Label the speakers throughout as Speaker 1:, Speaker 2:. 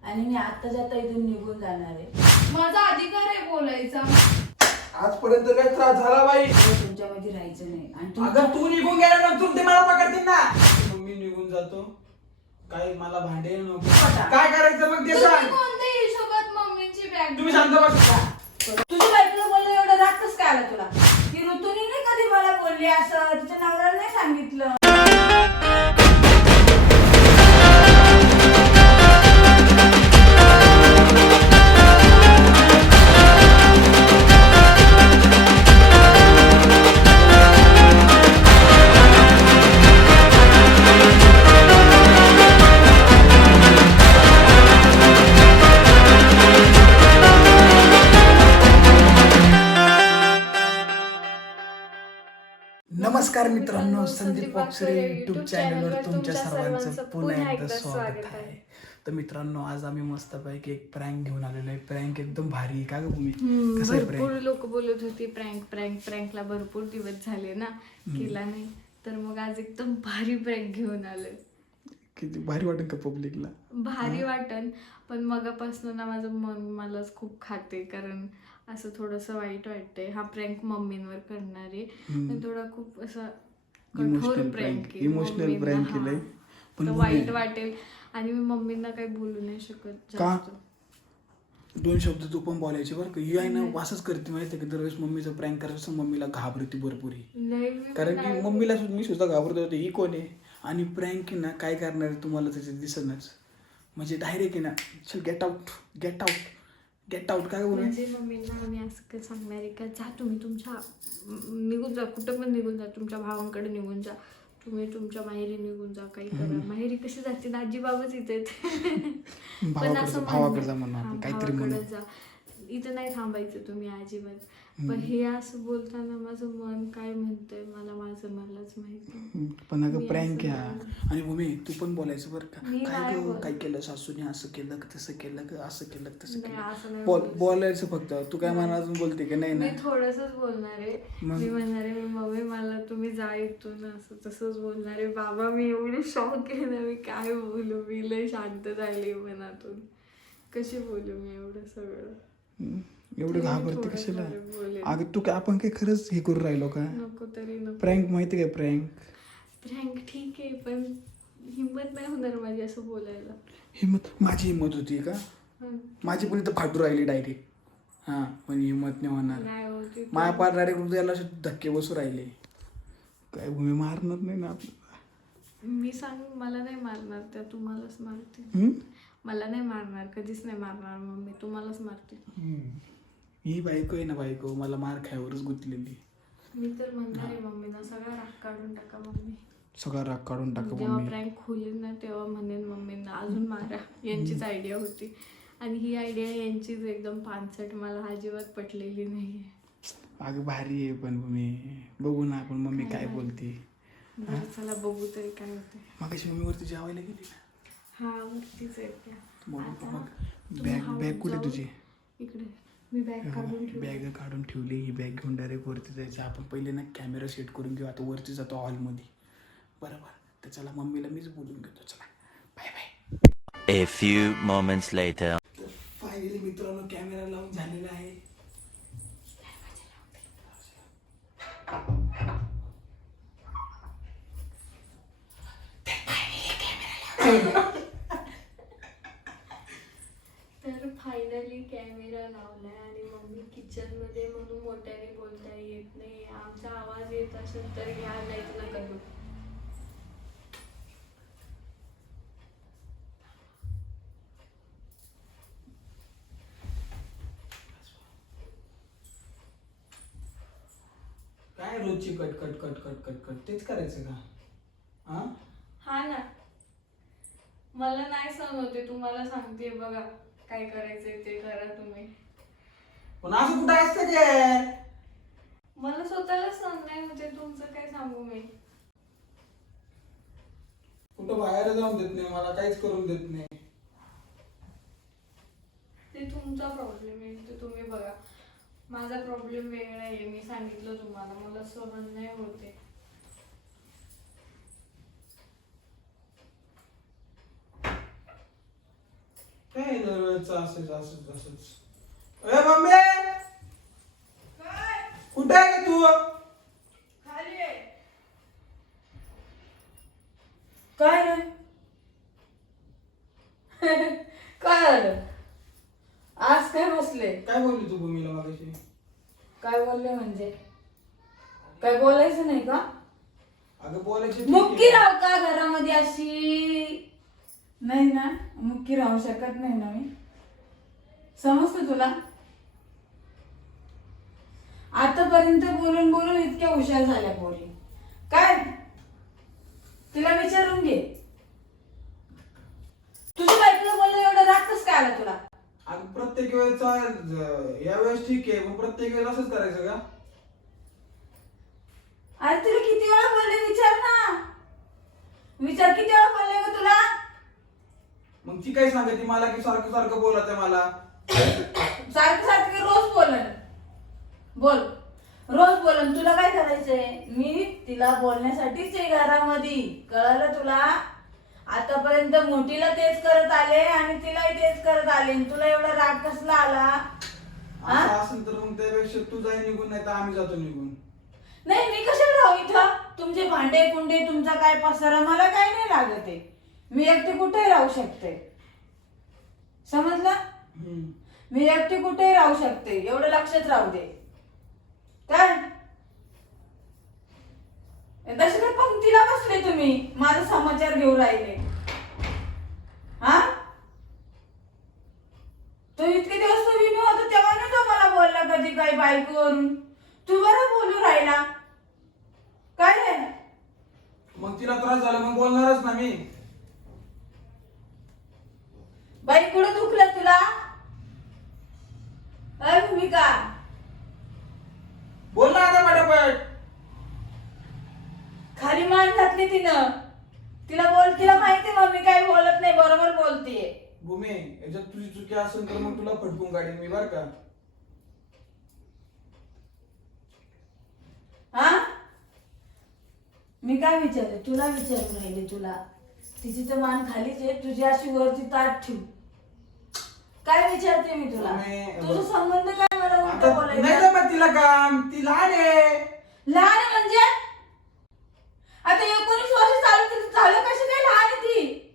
Speaker 1: आणि मी आता जाता इथून निघून जाणार आहे.
Speaker 2: माझा अधिकार आहे बोलायचा.
Speaker 3: आजपर्यंत लय त्रास झाला बाई.
Speaker 1: तुमच्यामध्ये राहायचं नाही. आणि
Speaker 3: अगं तू निघून गेल्यानंतर ते मला पकडतील ना. मम्मी निघून जातो. काय मला भांडे नको. काय करायचं मग ते सांग.
Speaker 2: कोणत्या हिशोबात मम्मीची बॅग?
Speaker 3: तुम्ही शांत बसा.
Speaker 1: तुझी बायकोला बोलणं एवढं राग कसं काय आला तुला? ती ऋतूनी नाही कधी मला बोलली असं, तिच्या नवऱ्याला नाही सांगितलं.
Speaker 3: नमस्कार मित्रांनो, संदीप बॉक्सरे युट्यूब चॅनलवर तुमच्या सर्वांचं पुन्हा एकदा स्वागत आहे. तर मित्रांनो, आज आम्ही मस्तपैकी एक प्रँक घेऊन आलेलो आहे. प्रँक एकदम भारी का ग तुम्ही? कसं आहे
Speaker 2: भरपूर
Speaker 3: प्रँक?
Speaker 2: लोक बोलत होती प्रँकला भरपूर दिवस झाले ना केला नाही, तर मग आज एकदम भारी प्रँक घेऊन आलोय.
Speaker 3: किती भारी वाटेल का पब्लिकला?
Speaker 2: भारी वाटन, पण मगापासून ना माझं मन मलाच खूप खाते, कारण असं थोडंसं वाईट वाटतंय. हा प्रँक मम्मींवर करणार आहे, पण थोडा खूप असा कठोर प्रँक आहे.
Speaker 3: इमोशनल प्रँक केलंय.
Speaker 2: पण वाईट वाटेल आणि मी मम्मींना काही बोलू नाही शकत जास्त.
Speaker 3: दोन शब्द तू पण बोलायचे बरं का. ही आहे ना वासच करते माहिती आहे का. दरवेळेस मम्मीचं प्रँक करायचं मम्मीला घाबरती भरपूर ही.
Speaker 2: नाही, मी
Speaker 3: कारण की मम्मीला मी सुद्धा घाबरत होते ही कोण आहे. आणि प्रँक आहे ना काय करणार आहे तुम्हाला त्याचे दिसणच. म्हणजे डायरेक्ट आहे ना, चल get out get out get out काय बोलू.
Speaker 2: म्हणजे मम्मींना आम्ही असं काय सांगणार आहे का, जा तुम्ही तुमच्या निघून जा, कुठं पण निघून जा, तुमच्या भावांकडे निघून जा, तुम्ही तुमच्या माहेरी निघून जा, काही करा. माहेरी कशी जाते, आजी बाबाच इथे. पण असं भावाकडे जा, इथं नाही थांबायचं तुम्ही अजिबात. पण हे असं बोलताना माझं मन काय म्हणतंय मलाच माहिती.
Speaker 3: पण अगं प्रँक घ्या. आणि मम्मी तू पण बोलायचं बरं का.
Speaker 2: मी
Speaker 3: काय
Speaker 2: नाही
Speaker 3: गं
Speaker 2: बोलत.
Speaker 3: काय केलं सासूने, असं केलं तसं केलं का, असं केलं तसं
Speaker 2: नाही, असं
Speaker 3: केलं.
Speaker 2: नाही बोलायचं.
Speaker 3: बोलायचं फक्त. तू काय मनातून बोलते की नाही
Speaker 2: मी
Speaker 3: ना.
Speaker 2: थोडंसंच बोलणार आहे. मी म्हणणार आहे, मम्मी मला तुम्ही जा इथून, असं तसंच बोलणार आहे. बाबा मी एवढी शॉक आहे ना, मी काय बोलू, मी लय शांत झाली मनातून. कशी बोलू मी एवढं सगळं.
Speaker 3: एवढं घाबरते कशाला? अगं तू काय, आपण काय खरंच हे करू राहिलो का?
Speaker 2: नको तरी नको.
Speaker 3: प्रँक माहिती काय
Speaker 2: प्रँक ठीक आहे, पण हिंमत नाही होणार माझी असं बोलायला.
Speaker 3: माझी हिंमत होती का? माझी पण इथं फाटू राहिली डायरेक्ट. हां, पण हिंमत नाही होणार.
Speaker 2: नाही होती.
Speaker 3: माया पार डायरेक्ट हृदयाला असे धक्के बसू राहिले. काय भूमी मारणार नाही ना आपल्याला.
Speaker 2: मी मला नाही मारणार, त्या तुम्हालाच मारते. मला नाही मारणार, कधीच नाही मारणार मम्मी, तुम्हालाच मारते.
Speaker 3: ही बायको आहे ना, बायको मला मार खायवरच गुंतलेली.
Speaker 2: मी तर म्हणणार आहे मम्मीला, सगळा राग काढून टाका मम्मी.
Speaker 3: सगळा राग काढून टाका
Speaker 2: जेव्हा
Speaker 3: मम्मी.
Speaker 2: प्रँक खोलेल ना तेव्हा म्हणेन मम्मींना अजून मारा. यांचीच आयडिया होती आणि ही आयडिया यांचीच एकदम पानसट, मला अजिबात पटलेली नाही.
Speaker 3: अगं भारी आहे पण मम्मी. बघू ना आपण मम्मी काय बोलते.
Speaker 2: बरं चला बघू तरी काय होते.
Speaker 3: मगाशी मम्मीवरती जेवायला गेली ना.
Speaker 2: हा वरतीच आहे त्या.
Speaker 3: बॅग कुठे तुझी?
Speaker 2: इकडे मी बॅग काढून ठेवली.
Speaker 3: बॅग काढून ठेवली. ही बॅग घेऊन डायरेक्ट वरती जायचं. आपण पहिले ना कॅमेरा सेट करून घेऊ. आता वरती जातो हॉलमध्ये. बरोबर. तर चला मम्मीला मीच बोलून घेतो. चला bye bye.
Speaker 4: A few moments later.
Speaker 3: Finally मित्रांनो कॅमेरा लावून झालेला आहे.
Speaker 2: तर फायनली कॅमेरा लावलाय आणि मम्मी किचन मध्ये म्हणून मोठ्याने बोलता येत नाही. आमचा आवाज येत असेल तर घ्या, नाही तर नका घेऊ.
Speaker 3: काय रोजची cut cut cut cut cut cut तेच करायचं का?
Speaker 2: हा ना, मला नाही सहन होते. तुम्हाला सांगते बघा, काय करायचंय ते करा तुम्ही.
Speaker 3: पण असं कुठं असतं ते?
Speaker 2: मला स्वतःला सहन नाही होते, तुमचं काय सांगू मी.
Speaker 3: कुठं बाहेर जाऊन देत नाही, मला काहीच करून देत नाही.
Speaker 2: ते तुमचा प्रॉब्लेम आहे, ते तुम्ही बघा. माझा प्रॉब्लेम वेगळा आहे. मी सांगितलं तुम्हाला, मला सहन नाही होते.
Speaker 3: काय काय दरवेळेच असंच असंच असंच. ए मम्मी कुठे आहे का तू?
Speaker 1: खाली आहे. काय रे? काय झालं? आज काय बसले?
Speaker 3: काय बोलली तू भूमीला मागाशी?
Speaker 1: काय बोलले म्हणजे? काय बोलायचं नाही का?
Speaker 3: अगं बोलायची
Speaker 1: मुक्की राहू का घरामध्ये अशी? नाही ना, मुक्की राहू शकत नाही ना मी. समजतं तुला? आतापर्यंत बोलून बोलून इतक्या हुशार झाल्या पोरी. काय तिला विचारून घे. तुझ्या बायकोला बोललं एवढं राग कसं काय आला तुला?
Speaker 3: अगं प्रत्येक वेळेचा या वेळेस ठीक आहे, मग प्रत्येक वेळेस असंच करायचं का?
Speaker 1: अरे तुला किती वेळा बोलले विचार ना. विचार किती वेळा बोलले ग तुला?
Speaker 3: मग ती काय सांगते मला की सारखं सारखं बोलत आहे मला.
Speaker 1: सारखं सारखं रोज बोलन. बोल रोज बोलन. तुला काय करायचंय? मी तिला बोलण्यासाठीच आहे घरामध्ये. कळलं तुला? आतापर्यंत मोठीला तेच करत आले आणि तिलाही तेच करत आले. तुला एवढा राग कसला आला?
Speaker 3: असं असेल तर मग त्यापेक्षा तू जाई निघून, नाही तर आम्ही जातो निघून.
Speaker 1: नाही मी कशाला राहू इथं? तुमचे भांडे कुंडे तुमचा काय पसारा मला काय नाही लागत आहे. मी एकटी कुठेही राहू शकते. समजलं? मी एकटी कुठेही राहू शकते. एवढं लक्षात राहू दे. काय दशरथ पंक्तीला बसले तुम्ही, माझा समाचार घेऊ राहिले. हा तो इतके दिवस तो विनू होता तेव्हा नाही तो मला बोलला कधी काही बायकोवरून. तू बरं बोलू राहिला. काय रे?
Speaker 3: मग तिला त्रास झाला मग बोलणारच ना मी.
Speaker 1: बाई कुठं दुखलं तुला? अय भूमिका
Speaker 3: बोल ना आता पटापट.
Speaker 1: खाली मान घातली तिनं. तिला बोल. तिला माहिती मम्मी काही बोलत नाही, बरोबर बोलतीये.
Speaker 3: भूमी याच्यात तुझी चुकी असेल तर मग तुला फटकून काढेन मी, बर का?
Speaker 1: हा मी काय विचारले? तुला विचारून राहिले. तुला तिची तर मान खालीच आहे, तुझी अशी वरती ताट ठेव. काय विचारते मी तुला? तुझा संबंध काय मला उलट
Speaker 3: नाही
Speaker 1: बोलायचा?
Speaker 3: जमत तिला काम, ती लहान आहे.
Speaker 1: लहान आहे म्हणजे? आता 19 वर्ष झालं कशी काय लहान आहे ती?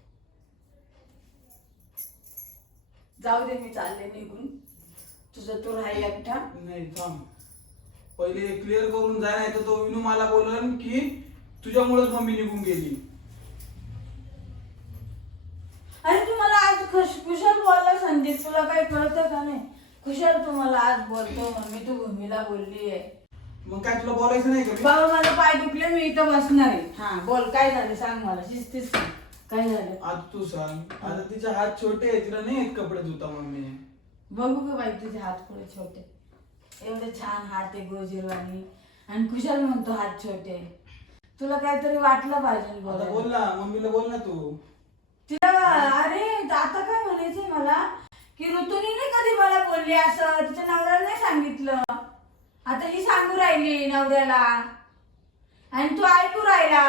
Speaker 1: जाऊ दे, मी चालले निघून. तुझं तू राही एकटा.
Speaker 3: नाही थांब, पहिले क्लिअर करून जा, नाही तर तो विनू मला बोलन की तुझ्यामुळेच मम्मी निघून गेली.
Speaker 1: अरे तू मला आज कुशल बोलला संदीप. तुला काही कळतं का नाही? कुशल तू मला आज बोलतो मम्मी तू भूमीला बोलली आहे.
Speaker 3: मग काय तुला बोलायचं नाही का?
Speaker 1: बाबा मला पाय दुखले, मी इथं बसणार आहे. हा बोल काय झालं सांग मला. शिस्तीच सांग काय झालं.
Speaker 3: आता तू सांग. आता तिचे हात छोटे आहे, तिला नाही येत कपडे धुता मम्मी.
Speaker 1: बघू का बाई तुझे हात थोडे छोटे. एवढे छान हात आहे गोजीरवाणी आणि कुशल म्हणतो हात छोटे. तुला काहीतरी वाटलं पाहिजे
Speaker 3: आता
Speaker 1: बोलायला.
Speaker 3: बोल ना, मम्मीला बोल ना तू.
Speaker 1: तिला अरे आता काय म्हणायचंय मला की ऋतूनी नाही कधी मला बोलली असं. तिच्या नवऱ्याला नाही सांगितलं. आता ही सांगू राहिली नवऱ्याला आणि तू ऐकू राहिला.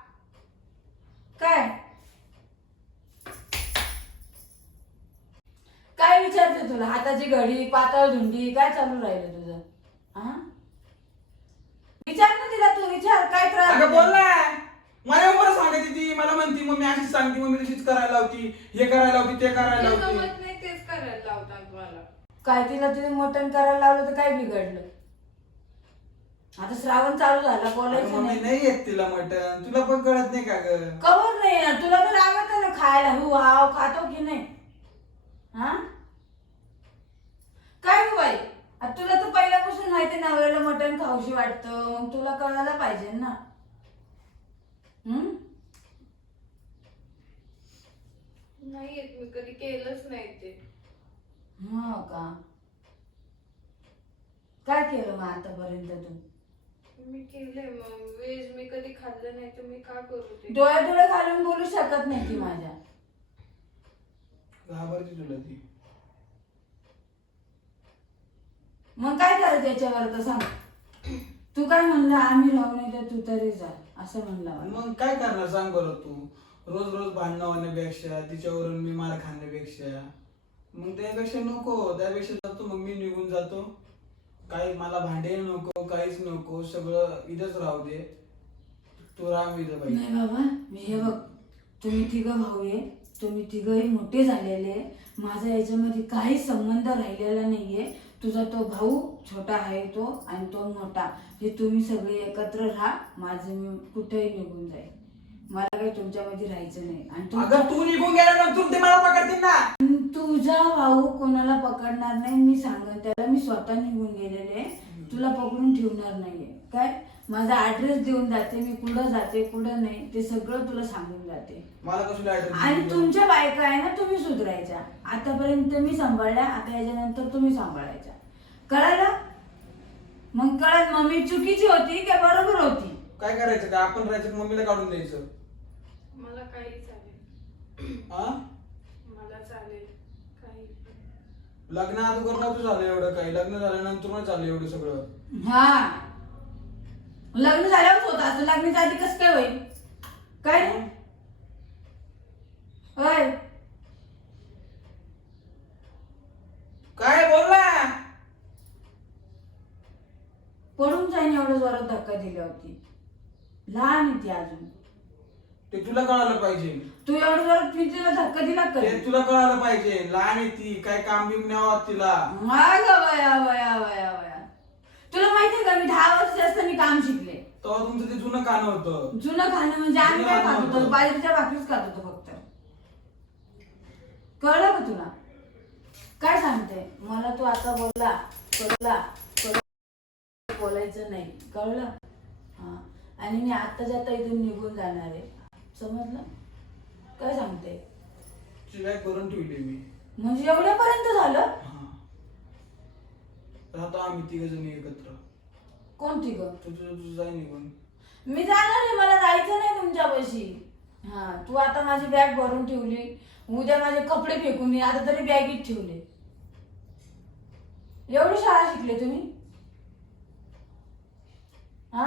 Speaker 1: काय काय विचारते तुला? हाताची घडी पातळ धुंडी काय चालू राहिलं तुझं? हा विचार ना तिला. तू विचार काय त्रास
Speaker 3: अगं बोल
Speaker 1: झाला?
Speaker 3: ना. मला बरं सांगायची ती, मला म्हणती मम्मी अशीच सांगती, मम्मी तशीच करायला लावती, हे करायला लावती, ते करायला
Speaker 2: तुला
Speaker 3: लावती.
Speaker 2: जमत नाही तेच करायला लावतात मला.
Speaker 1: काय तिला तुझे मटण करायला लावलं तर काय बिघडलं? आता श्रावण चालू झाला,
Speaker 3: अगं
Speaker 1: बोलायचं
Speaker 3: मम्मी
Speaker 1: नाही.
Speaker 3: नाही येत तिला मटण, तुला पण कळत नाही का ग?
Speaker 1: कवर नाही येणार तुला तर लागत ना खायला. हु हाव खातो की नाही? हा काय गं बाई? आता तुला तर पहिल्यापासून माहिती नवऱ्याला मटण खाऊशी वाटतं, मग तुला कळायला पाहिजे ना.
Speaker 2: नाही येत, मी कधी केलंच नाही ते.
Speaker 1: हो का? काय केलं मग आतापर्यंत तू?
Speaker 2: मी केलंय मग व्हेज मी कधी खाल्लं नाही तर मी का करू ते?
Speaker 1: डोळे घालून बोलू शकत नाही ती माझ्या.
Speaker 3: घाबरती तुला ती.
Speaker 1: मग काय करायचं याच्यावर तर सांग. तू काय म्हणला आम्ही राहू नाही तर तू तरी जा असं म्हणला मला.
Speaker 3: मग काय करणार सांग बरं तू? रोज रोज भांडणं होण्यापेक्षा तिच्यावरून मी मार खाण्यापेक्षा मग त्यापेक्षा नको, त्यापेक्षा जातो मग मी निघून जातो. काही मला भांडे नको, काहीच नको, सगळं इथंच राहू दे. तू राह मी इथं बाई.
Speaker 1: नाही बाबा, मी हे बघ, तुम्ही तिघं भाऊ आहे, तुम्ही तिघंही मोठे झालेले, माझा याच्यामध्ये काहीच संबंध राहिलेला नाहीये. तुझा तो भाऊ छोटा आहे तो आणि तो मोठा, हे तुम्ही सगळे एकत्र राहा. माझं मी कुठेही निघून जाईल, मला काही तुमच्यामध्ये राहायचं नाही. आणि
Speaker 3: अगं तू निघून गेल्यानंतर ते मला पकडतील ना.
Speaker 1: तुझा भाऊ कोणाला पकडणार नाही, मी सांगन त्याला, मी स्वतः निघून गेलेले, तुला पकडून ठेवणार नाहीये. काय माझा ऍड्रेस देऊन जाते, मी कुठं जाते कुठं नाही ते सगळं तुला सांगून जाते.
Speaker 3: मला कसं ऍड्रेस?
Speaker 1: आणि तुमच्या बायका आहे ना, तुम्ही सुधरायच्या. आतापर्यंत मी सांभाळल्या, आता याच्यानंतर तुम्ही सांभाळायच्या. कळालं? मग कळत मम्मी चुकीची होती का बरोबर होती?
Speaker 3: काय करायचं? काय आपण राहायचं, मम्मीला काढून द्यायचं?
Speaker 2: मला काही चालेल.
Speaker 3: हा,
Speaker 2: मला चालेल काही.
Speaker 3: लग्न अगोदर नव्हतं झालं एवढं काही, लग्न झाल्यानंतर मग झालं एवढं सगळं.
Speaker 1: हा, लग्न झाल्यावर होत असं, लग्नाच्या आधी कसं काय होईल? काय होय?
Speaker 3: काय बोलला?
Speaker 1: पडून जाईन एवढं जोरात धक्का दिला होती. लहान आहे ती अजून.
Speaker 3: ते तुला कळायला पाहिजे.
Speaker 1: तू एवढं जोरात मी तिला धक्का दिला का?
Speaker 3: ते तुला कळायला पाहिजे. लहान आहे ती, काय काम बिम न्यावं तिला.
Speaker 1: वया वया वया वया, तुला माहितीये का मी 10 वर्ष असताना काम शिकले.
Speaker 3: तेव्हा तुमचं ते जुनं खाणं होतं.
Speaker 1: जुनं खाणं म्हणजे आम्ही काय
Speaker 3: जुनं
Speaker 1: खात
Speaker 3: खाणं
Speaker 1: होतो?
Speaker 3: होतं.
Speaker 1: बाजरीच्या भाकरीच खात होतो फक्त. कळलं का तुला? काय सांगते मला तू आता बोलायचं नाही, कळलं? हा, आणि मी आत्ताच्या आता इथून निघून जाणार आहे, समजलं? काय सांगते?
Speaker 3: शिवाय करून ठेवली मी.
Speaker 1: म्हणजे एवढ्यापर्यंत झालं?
Speaker 3: हा, राहतो आम्ही तिघ जणी एकत्र.
Speaker 1: कोणती ग?
Speaker 3: तुझं जाय निघून.
Speaker 1: मी जाणार आहे, मला जायचं नाही तुमच्यापाशी. हा, तू आता माझी बॅग भरून ठेवली, उद्या माझे कपडे फेकून दे, आता तरी बॅगीत ठेवले. एवढी शाळा शिकले तुम्ही? हा,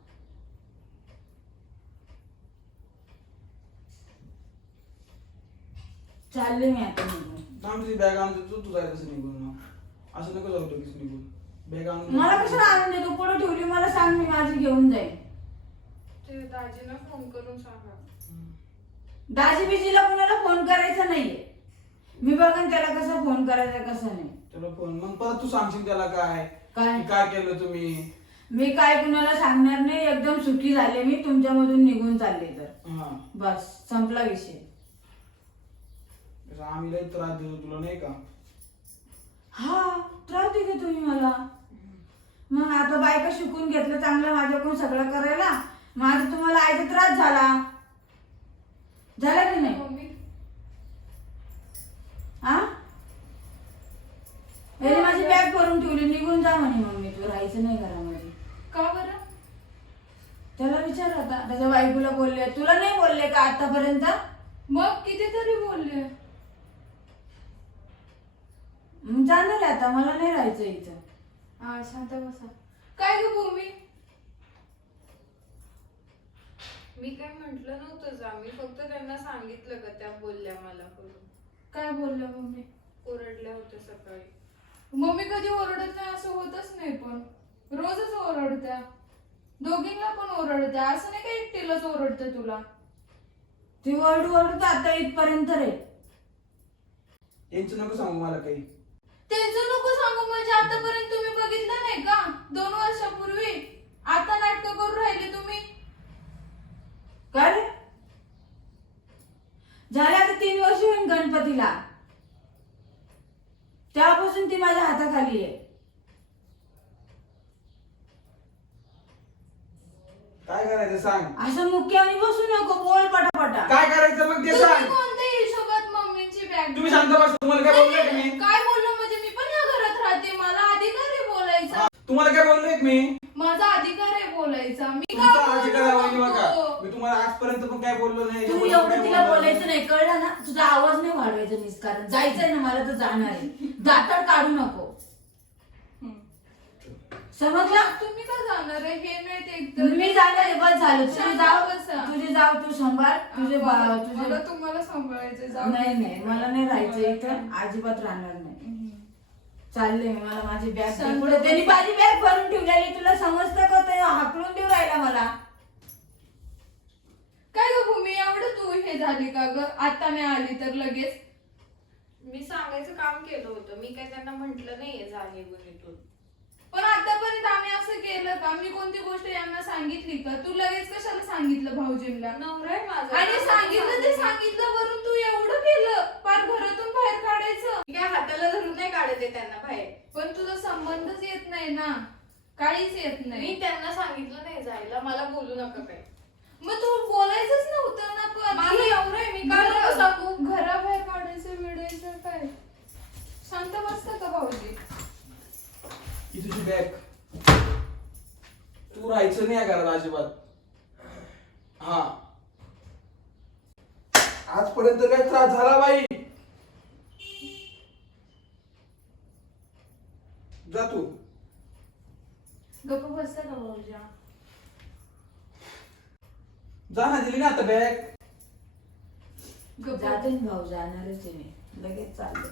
Speaker 1: चालले मी आता निघून.
Speaker 3: थांब, तुझी बॅग आणतो, तू जाय तसं निघून. मग असं नको जाऊ लगेच निघून. बॅग आणून
Speaker 1: मला कशाला आणून देतो? पुढे ठेवली, मला सांग, मी माझी घेऊन जाईल.
Speaker 2: ते दाजींना फोन करून सांगा.
Speaker 1: दाजी बिजीला कोणाला फोन करायचा नाहीये, मी बघन त्याला कसा फोन करायचा कसं नाही.
Speaker 3: त्याला फोन मग परत तू सांगशील त्याला काय
Speaker 1: काय?
Speaker 3: की काय केलं तुम्ही.
Speaker 1: मी काय कुणाला सांगणार नाही, एकदम सुखी झाले मी तुमच्यामधून निघून चालले तर.
Speaker 3: हा,
Speaker 1: बस संपला विषय.
Speaker 3: तसं आम्ही लई त्रास देतो तुला नाही का?
Speaker 1: हा, त्रास देते तुम्ही मला. मग आता बायका शिकून घेतलं चांगलं माझ्याकडून सगळं करायला, माझा तुम्हाला आयचा त्रास झाला की नाही?
Speaker 2: मम्मी
Speaker 1: हा, याने माझी बॅग भरून ठेवली, निघून जा म्हणे मम्मी, तू राहायचं नाही घरामध्ये.
Speaker 2: का बरं?
Speaker 1: त्याला विचार आता, त्याच्या बायकोला बोलले, तुला नाही बोलले का आतापर्यंत?
Speaker 2: मग कितीतरी बोलले.
Speaker 1: जाणार आहे आता, मला नाही राहायचं इथं.
Speaker 2: हा, शांत बसा. काय ग भूमी? मी काय म्हंटल नव्हतं जा, मी फक्त त्यांना सांगितलं का त्या बोलल्या मला करून.
Speaker 5: काय बोलल्या मम्मी?
Speaker 2: ओरडल्या होत्या सकाळी.
Speaker 5: मम्मी कधी ओरडत नाही असं होतच नाही, पण रोजच ओरडत्या, दोघींना पण ओरडत्या, असं नाही का एकटीलाच ओरडते तुला.
Speaker 1: ती ओरडू आता इथपर्यंत रे.
Speaker 3: यांचं नको सांगू मला काही.
Speaker 5: त्यांचं नको सांगू म्हणजे आतापर्यंत तुम्ही बघितलं नाही का? 2 वर्षापूर्वी आता नाटक करून राहिले तुम्ही.
Speaker 1: काय रे? झाले आता 3 वर्ष होईल गणपतीला, तेव्हापासून ती माझ्या हाताखाली आहे.
Speaker 3: काय करायचं सांग.
Speaker 1: असं मुख्याने बसू नको, बोल पटापटा.
Speaker 3: काय करायचं मग ते
Speaker 5: तुम्ही
Speaker 3: सांग.
Speaker 5: कोणत्या हिशोबात मम्मींची बॅग?
Speaker 3: तुम्ही शांत बस. तुम्हाला काय बोललोय मी?
Speaker 5: काय बोललो म्हणजे मी पण या घरात राहते, मला अधिकार आहे बोलायचा.
Speaker 3: तुम्हाला काय बोललोय मी?
Speaker 5: माझा अधिकार आहे बोलायचा. मी
Speaker 3: तुमचा
Speaker 5: का
Speaker 3: अधिकार आहे
Speaker 5: बोलू
Speaker 3: बघा.
Speaker 5: नको?
Speaker 3: मी तुम्हाला आजपर्यंत पण काय बोललो नाही.
Speaker 1: तू एवढं तिला बोलायचं नाही, कळलं ना? तुझा आवाज नाही वाढवायचा निस्कारण. जायचंय ना मला तर जाणार आहे, दातार काढू नको. समजलं?
Speaker 5: तुम्ही का जाणार आहे हे नाही ते एकतर.
Speaker 1: मी जाणार आहे, बस झालं.
Speaker 5: शांत बसा.
Speaker 1: तुझी जाव तू सांभाळ. तुझे
Speaker 5: मला तुम्हाला सांभाळायचं जाऊ दे.
Speaker 1: नाही मला नाही राहायचं इथं, अजिबात राहणार नाही. चालले मी, मला माझी बॅग
Speaker 5: शांत
Speaker 1: पुढे त्यांनी माझी बॅग भरून ठेवलेली. तुला समजतं का? ते हाकलून देऊ राहिला मला.
Speaker 5: काय ग भूमी एवढं तू हे झाली का ग आता नाही आली तर लगेच?
Speaker 2: मी सांगायचं काम केलं होतं, मी काय त्यांना म्हंटल नाहीये जा निघून इथून.
Speaker 5: पण आतापर्यंत आम्ही असं केलं का? मी कोणती गोष्ट यांना सांगितली का? तू लगेच कशाला सांगितलं भाऊजींना?
Speaker 2: नवरा आहे माझा.
Speaker 5: आणि सांगितलं ते सांगितलं वरून तू एवढं केलं पार घरातून बाहेर काढायचं.
Speaker 2: मी काय हाताला धरून नाही काढत आहे त्यांना बाहेर.
Speaker 5: पण तुझा संबंधच येत नाही ना, काहीच येत नाही.
Speaker 2: मी त्यांना सांगितलं नाही जायला, मला बोलू नका काही.
Speaker 5: मग तू बोलायचंच नव्हतं ना. पण
Speaker 2: माझं नवरा आहे, मी काय नको सांगू.
Speaker 5: घराबाहेर काढायचं वेळायचं काय? शांत बसता का भाऊजी?
Speaker 3: ही तुझी बॅग. तू राहायचं नाही या घरात अजिबात. हा आजपर्यंत काय त्रास झाला बाई? जा तू.
Speaker 5: गप्प बसता का भाऊजी?
Speaker 3: जा ना, दिली ना आता बॅग.
Speaker 1: जाते ना भाऊ, जाणारच आहे मी. लगेच चालले.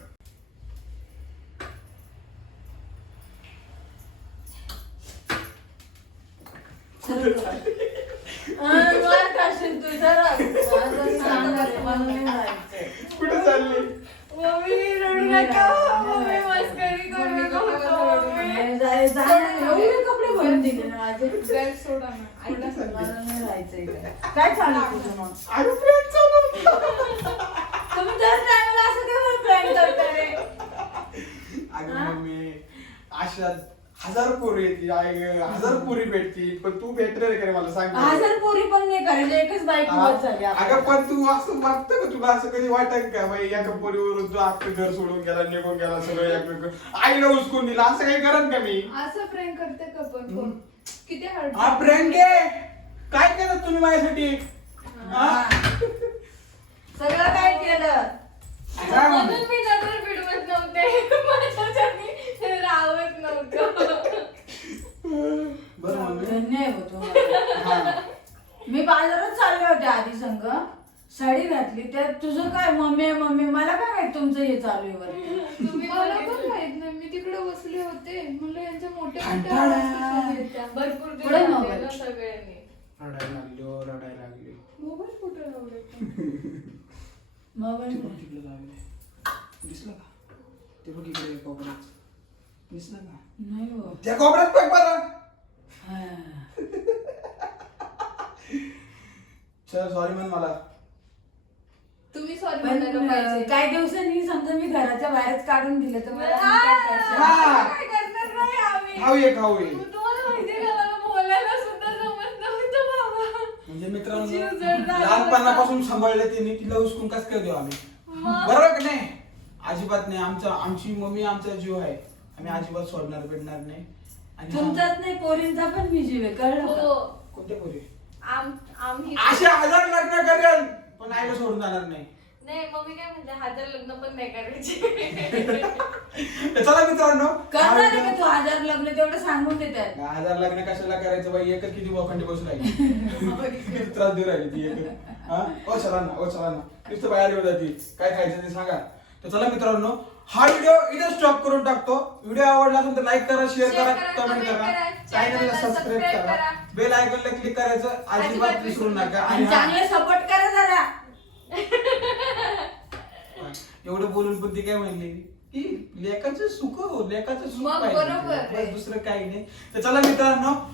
Speaker 1: मार खाशील तू जरा. माझं सांगायचं मला नाही राहायचं.
Speaker 3: कुठे चालली?
Speaker 2: मम्मी रडू नका, मम्मी मस्करी करू नका मम्मी.
Speaker 1: नाही जाणार. एवढे कपडे भरून दिले ना माझे.
Speaker 5: बॅग सोडा ना.
Speaker 1: ऐका सर, मला नाही राहायचं इकडे. काय चालू आहे तुझं मग?
Speaker 3: अरे prank चालू होता.
Speaker 1: तुम्ही दर टायमाला असं काय प्लॅन करता रे?
Speaker 3: अगं मम्मी, अशा 1000 पोरी येते, 1000 पोरी भेटती, पण तू भेटणार आहे का रे मला सांग.
Speaker 1: 1000 पोरी पण नाही करायची, एकच बायको बस झाली आपल्याला.
Speaker 3: अगं पण तू असं वाटतं का, तुला असं कधी वाटत का बाई या कंपनीवरून तू अख्खं घर सोडून गेला, निघून गेला, सगळं आईला उचकून दिला, असं काही करत का मी?
Speaker 5: असं प्रेम करते का पण कोण? किती हर्ट.
Speaker 3: हा प्रँक आहे. काय केलं तुम्ही माझ्यासाठी? हा?
Speaker 1: सगळं काय केलं?
Speaker 3: काय
Speaker 2: म्हणून
Speaker 3: म्हणते?
Speaker 2: मी नजर भिडवत नव्हते, माझ्यासाठी राहत नव्हतं.
Speaker 3: बरं मम्मी.
Speaker 1: धन्य आहे हो तुम्हाला.
Speaker 3: हा.
Speaker 1: मी बाजारात चालले होते आधी संग, साडी घातली, त्यात तुझं काय मम्मी मम्मी, मला काय माहित तुमचं हे चालू आहे वरती.
Speaker 2: तुम्ही
Speaker 5: मला पण माहित नाही. मी तिकडे बसले होते म्हणलं यांच्या मोठ्या मोठ्या
Speaker 3: कंटाळा.
Speaker 5: आवाज कशाला येत्या?
Speaker 2: भरपूर
Speaker 1: पुढे
Speaker 2: दिवस झाले
Speaker 1: मोबाईल.
Speaker 2: ना सगळ्यांनी.
Speaker 3: रडायला लागली, ओ, रडायला लागली.
Speaker 5: मोबाईल कुठे लावले?
Speaker 1: मोबाईल
Speaker 3: तिकडून तिकडे लावले. दिसलं का? ते बघ इकडे कोपऱ्यात. दिसलं का?
Speaker 1: नाही हो.
Speaker 3: त्या कोपऱ्यात बघ बरं.
Speaker 1: हा.
Speaker 3: चल सॉरी म्हण मला.
Speaker 5: तुम्ही सॉरी
Speaker 1: पण
Speaker 5: म्हणायला पाहिजे.
Speaker 1: काही दिवसांनी समजा मी घराच्या बाहेरच काढून दिलं तर मला
Speaker 2: हा.
Speaker 1: तुम्ही काय करशाल?
Speaker 3: हा.
Speaker 2: काय करणार नाही आम्ही.
Speaker 3: खाऊये खाऊये.
Speaker 2: तुम्हाला माहितीये का, मला बोलायला सुद्धा जमत नव्हतं बाबा.
Speaker 3: म्हणजे
Speaker 2: जीव
Speaker 3: मित्रांनो,
Speaker 2: जड झाला
Speaker 3: लहानपणापासून सांभाळले तिने, तिला उचकून कसं काय देऊ आम्ही?
Speaker 2: मग?
Speaker 3: बरोबर का नाही? अजिबात नाही. आमची मम्मी आमचा जीव आहे. आम्ही अजिबात सोडणार भेटणार नाही. आणि
Speaker 1: तुमचाच नाही, पोरींचा पण मी जीव आहे, कळलं का?
Speaker 2: हो.
Speaker 3: कोणत्या पोरी?
Speaker 2: आम्ही
Speaker 3: असे 1000 लग्न करेल पण आईला सोडून जाणार नाही.
Speaker 2: नाही, मम्मी काय म्हणते, 1000 लग्न पण नाही करायची.
Speaker 3: तर चला मित्रांनो,
Speaker 1: करणार आहे का तू 1000 लग्न, तेवढं सांगून देतात.
Speaker 3: 1000 लग्न कशाला करायचं बाई? एकच किती वाखंडी बसू राहिली. किती त्रास देऊ राहिली ती एक. हा? ओ चला ना. नुसतं बाहेर येऊ जाती. काय खायचं ते सांगा. तर चला मित्रांनो, हा व्हिडिओ इथे स्टॉप करून टाकतो. व्हिडिओ आवडला असेल तर लाईक करा, शेअर करा, कमेंट करा, चॅनलला सबस्क्राईब करा, बेल आयकॉनला क्लिक करायचं अजिबात विसरू नका.
Speaker 1: आणि
Speaker 3: आणि
Speaker 1: चांगले सपोर्ट करा जरा.
Speaker 3: एवढं बोलून पण ती काय म्हणली की लेकाचं सुख
Speaker 5: मग
Speaker 3: पाहिजे.
Speaker 5: बरोबर आहे.
Speaker 3: बस दुसरं काही नाही. तर चला मित्रांनो,